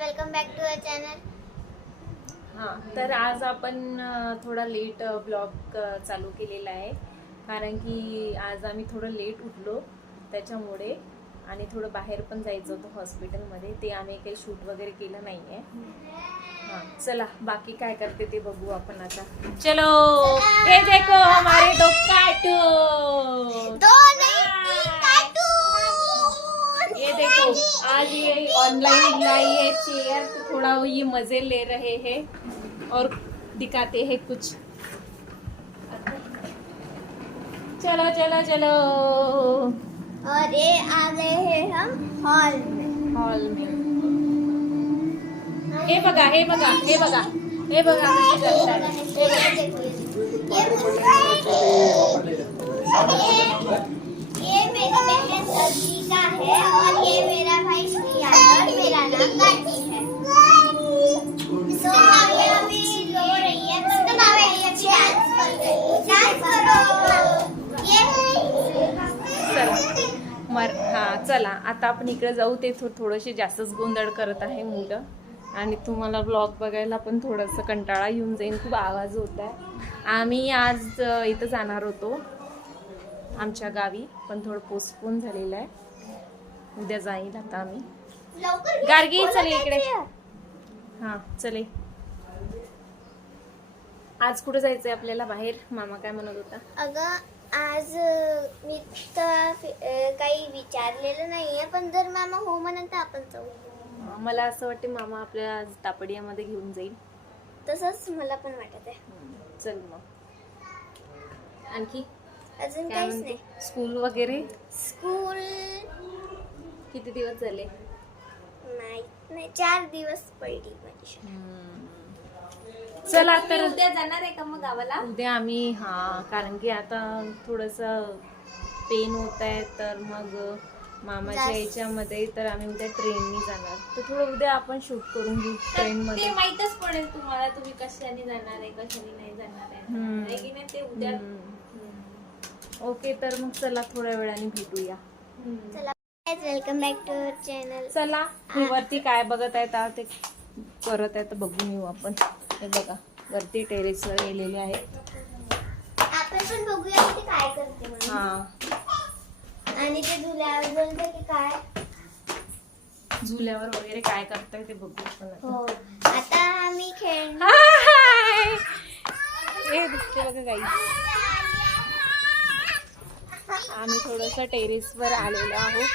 Welcome back to our channel. हां, तर आज आपण थोडा लेट ब्लॉग चालू केलेला आहे, कारण की आज आम्ही थोडं लेट उठलो त्याच्यामुळे, आणि थोडं बाहेर पण जायचं होतं हॉस्पिटलमध्ये. ते आम्ही काही शूट वगैरे केलं नाही आहे. हां, चला बाकी काय करते ते बघू आपण आता. चलो, ये देखो हमारे दो कार्टून. ये देखो, आज ये ऑनलाइन लाई है चेयर, तो थोड़ा ये मजे ले रहे हैं और दिखाते हैं कुछ. चलो चलो चलो, और ये आ गए हैं हम हॉल में. हॉल में. हे बघा हे बघा हे बघा हे बघा कशी करतात. हे बघा. ये मेरी बहन अजीका है और ये मेरा भाई श्रियान और मेरा नाम गाटी है. तो हमें अभी रो रही है, तो हमें ये डांस कर रही है. डांस करो. चला आता आपण इकडे जाऊ. ते थोडेसे जास्तच गोंधळ करत आहे मुलं, आणि तुम्हाला ब्लॉग बघायला पण थोडंसं कंटाळा येऊन जाईल, खूप आवाज होत आहे. आम्ही आज इथं जाणार होतो आमच्या गावी, पण थोडं पोस्टपोन झालेलं आहे. उद्या जाईल आता आम्ही. गार्गी चले इकडे. हां चले. आज कुठे जायचंय आपल्याला बाहेर? मामा काय म्हणत होता? अगं आज मी तर काही विचारलेलं नाहीये, पण जर मामा हो म्हणत तर आपण जाऊ. मला असं वाटते मामा आपल्याला आज तापडियामध्ये घेऊन जाईल. तसंच मला पण वाटत आहे. चल मग. आणखी अजून काय काहीच म्हणते? नाही. स्कूल वगैरे स्कूल किती दिवस झाले? माहित नाही, 4 दिवस पडली माझी शाळा. चला तर उद्या जाणार आहे का मग गावाला? उद्या आम्ही कारण की आता थोडस पेन होत आहे, तर मग मामाच्या याच्यामध्ये तर आम्ही उद्या ट्रेननी जाणार. तर थोडं उद्या आपण शूट करून घेऊ ट्रेन मध्ये. ते माहीतच पडेल तुम्हाला तुम्ही कशाने जाणार आहे कशाने नाही जाणार आहे की नाही ते उद्या. ओके, तर मग चला थोड्या वेळाने भेटूया. चला welcome back to our channel. चला, मी वरती काय बघत आहे ते करत आहे, तर बघून येऊ आपण. हे बघा, वरती टेरेसवर गेलेले आहे. आपण पण बघूया की काय करते म्हणून. हा, आणि ते झुल्यावर बोलते की काय झुल्यावर वगैरे काय करताय ते बघू आपण आता. हो. आता आम्ही खेळ हाय! हे दिसते बघा गाई. आम्ही थोडस टेरेसवर आलेलो आहोत.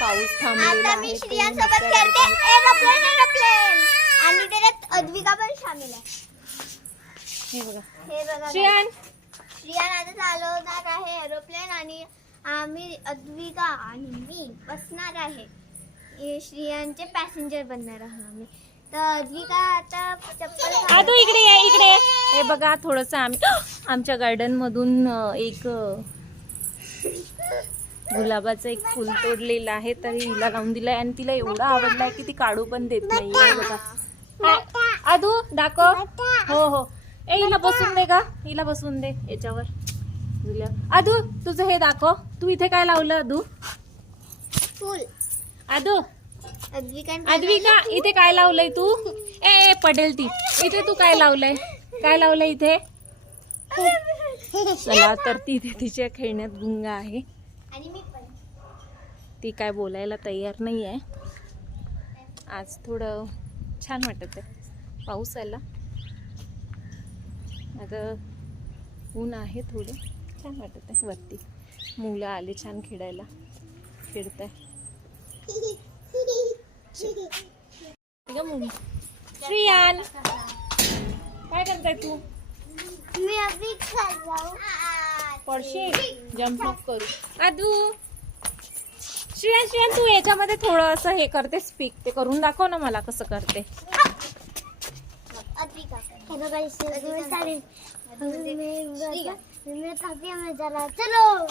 पाऊस थांबलेला आता मी आहे. श्रियान सोबत खेळते एरोप्लेन. आणि त्याच्यात अद्विका पण शामिल आहे. हे बघा हे बघा श्रियान. श्रियान आता चालवणार आहे एरोप्लेन, आणि आम्ही अद्विका आणि मी बसणार आहे. श्रियानचे पॅसेंजर बनणार आहोत आम्ही. तर अद्विका आता चप्पल आदू इकडे या, इकडे. हे बघा, थोडस आम्ही आमच्या गार्डन मधून एक गुलाबाचं एक फुल तोडलेलं आहे, तर हिला लावून दिलंय, आणि तिला एवढा आवडलाय की ती काढू पण देत नाही. बघा आदू, दाखव. हो हो. हिला बसून दे का, हिला बसून दे याच्यावर. आदू, तुझं हे दाखव. तू इथे काय लावलं आदू? फुल. आदू, अद्विका अद्विका, इथे काय लावलंय तू? ए पडेल ती. इथे तू काय लावलंय? काय लावलंय इथे? चला, तर ती तिच्या खेळण्यात गुंग आहे. आणि मी पण. ती काय बोलायला तयार नाही आहे. आज थोडं छान वाटत आहे. पाऊस आला, आता ऊन आहे थोडं. छान वाटत आहे. वरती मुलं आले छान खेळायला, खेळत आहे. श्रियान, काय करताय तू? मी अभी खाऊ. पडशे, जम्प नको करू. आदू, श्रियान श्रियान, तू याच्यामध्ये थोडं असं हे करते, स्पीक ते करून दाखव ना मला कसं करते. अद्विका हे बघा इसमें सारे मैं काफी मजा आला. चलो.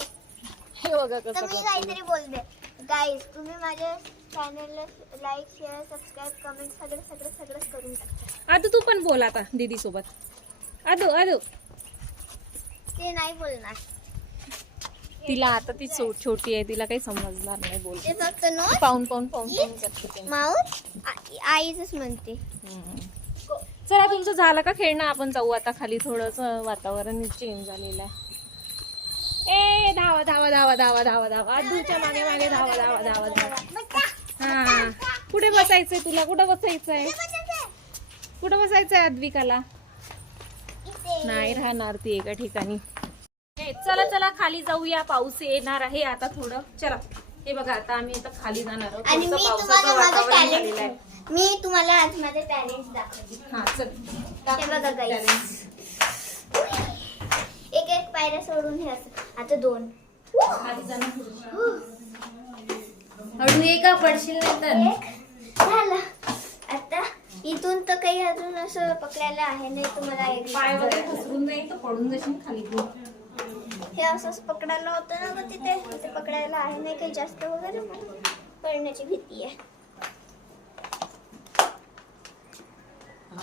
हे बघा कसं तर मी करते. काहीतरी बोलते. गाईज, तुम्ही माझ्या चॅनलला लाईक शेअर सबस्क्राईब कमेंट सगळं करून टाका. आदू, तू पण बोल आता दीदी सोबत. आदू आदू, ते नाही बोलणार. तिला आता ती छोटी आहे, तिला काही समजणार नाही बोल. ते फक्त नोट पाहून करते ते. माऊथ आईच म्हणते. चला तुमचं झालं का खेळणं? आपण जाऊ आता खाली, थोडस वातावरण चेंज झालेलं आहे. ए धावा धावा धावा धावा धावा धावा, आदूच्या मागे मागे धावा धावा धावा धावा. हा, कुठे बसायचंय तुला? कुठं बसायचंय? कुठं बसायचंय अद्विकाला? नाही राहणार ती एका ठिकाणी. चला चला खाली जाऊया, पाऊस येणार आहे आता थोडं. चला, हे बघा आता आम्ही आता खाली जाणार आहोत. आणि थोडंसं पावसाचं वातावरण झालेलं आहे. मी तुम्हाला आज माझे टॅलेंट दाखवते. हा चल, हे बघा guys. एक एक पायऱ्या सोडून हे असं. आता 2 खाली जाणार. हळू ये का पडशील नाही तर. एक झालं. आता इथून तर काही अजून असं पकडायला आहे नाही. तुम्हाला एक पाय वगैरे घसरून जाईल तर पडून जाशील खाली तू. हे असंच पकडायला होतं ना गं तिथे. तिथे पकडायला आहे नाही काही जास्त वगैरे, म्हणून पडण्याची भीती आहे.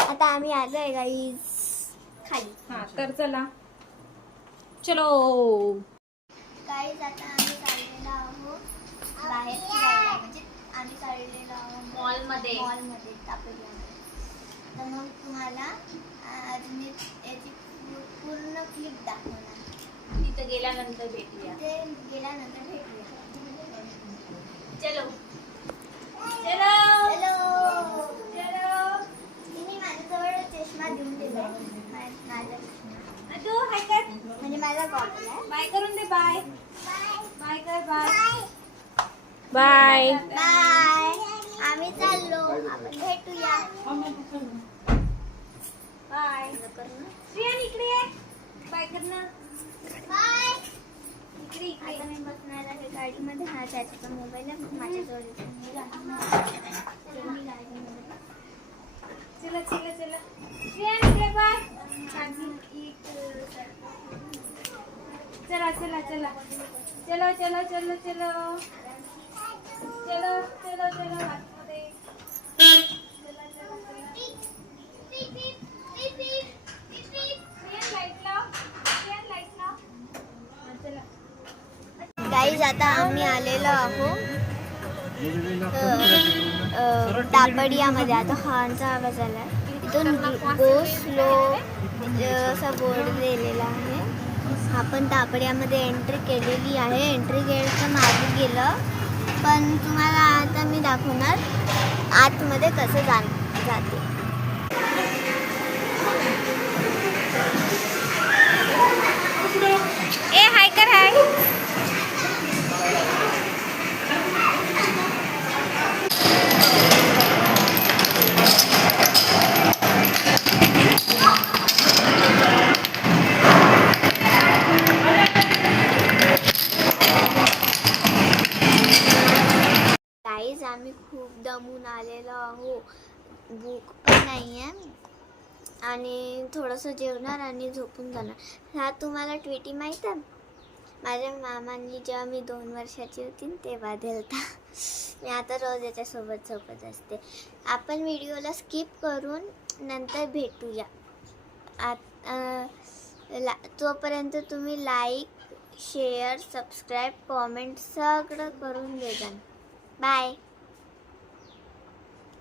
आता आम्ही आलोय गाईज खाली. हा तर चला, चलो गाईज आता आम्ही चाललेलो आहोत बाहेर फिरायला. म्हणजे आम्ही चाललेलो आहोत मॉलमध्ये तापडल्यामध्ये. तर मग तुम्हाला आज मी याची पूर्ण क्लिप दाखवणार. तिथं गेल्यानंतर भेटूया. तिथे गेल्यानंतर भेटूया. चलो हॅलो हॅलो. तिने माझ्याजवळ चष्मा देऊन दिला. माझा चष्मा म्हणजे माझा गॉगल आहे. बाय करून दे. बाय बाय कर. Bye bye bye. आम्ही चाललो, आपण भेटूया. बाय. श्रेयन इकडे ये. बाय कर ना. बाय. इकडे आता मी बसणार आहे गाडीमध्ये. हा त्याचा मोबाईल आहे माझ्याजवळ. मी गाडीमध्ये. चला चला चला. श्रेयन इकडे. बाय. चला चला चला. चलो चलो चलो चलो चलो चलो चलो आतमध्ये. चला चला चला. श्रेयन लाईट लाव. श्रेयन लाईट लाव. हा, चला. गाईज आता आम्ही आलेलो आहोत तापडियामध्ये. आता हॉर्नचा आवाज आला. इथून गो स्लो असा बोर्ड दिलेला आहे. आपण तापडियामध्ये एंट्री केलेली आहे. एंट्री गेटचं मागे गेलं, पण तुम्हाला आता मी दाखवणार आतमध्ये कसं जाते. ए हाय कर. हाय. गाईज आम्ही खूप दमून आलेलो आहो. भूक पण नाही आहे आणि थोडंसं जेवणार आणि झोपून जाणार. हा तुम्हाला ट्विटी माहीत आहे? माझ्या मामांनी जेव्हा मी 2 वर्षाची होती तेव्हा दिलता. मी आता रोज याच्यासोबत झोपत असते. आपण व्हिडिओला स्किप करून नंतर भेटूया. तोपर्यंत तुम्ही लाईक शेअर सबस्क्राईब कॉमेंट सगळं करून देजा. बाय.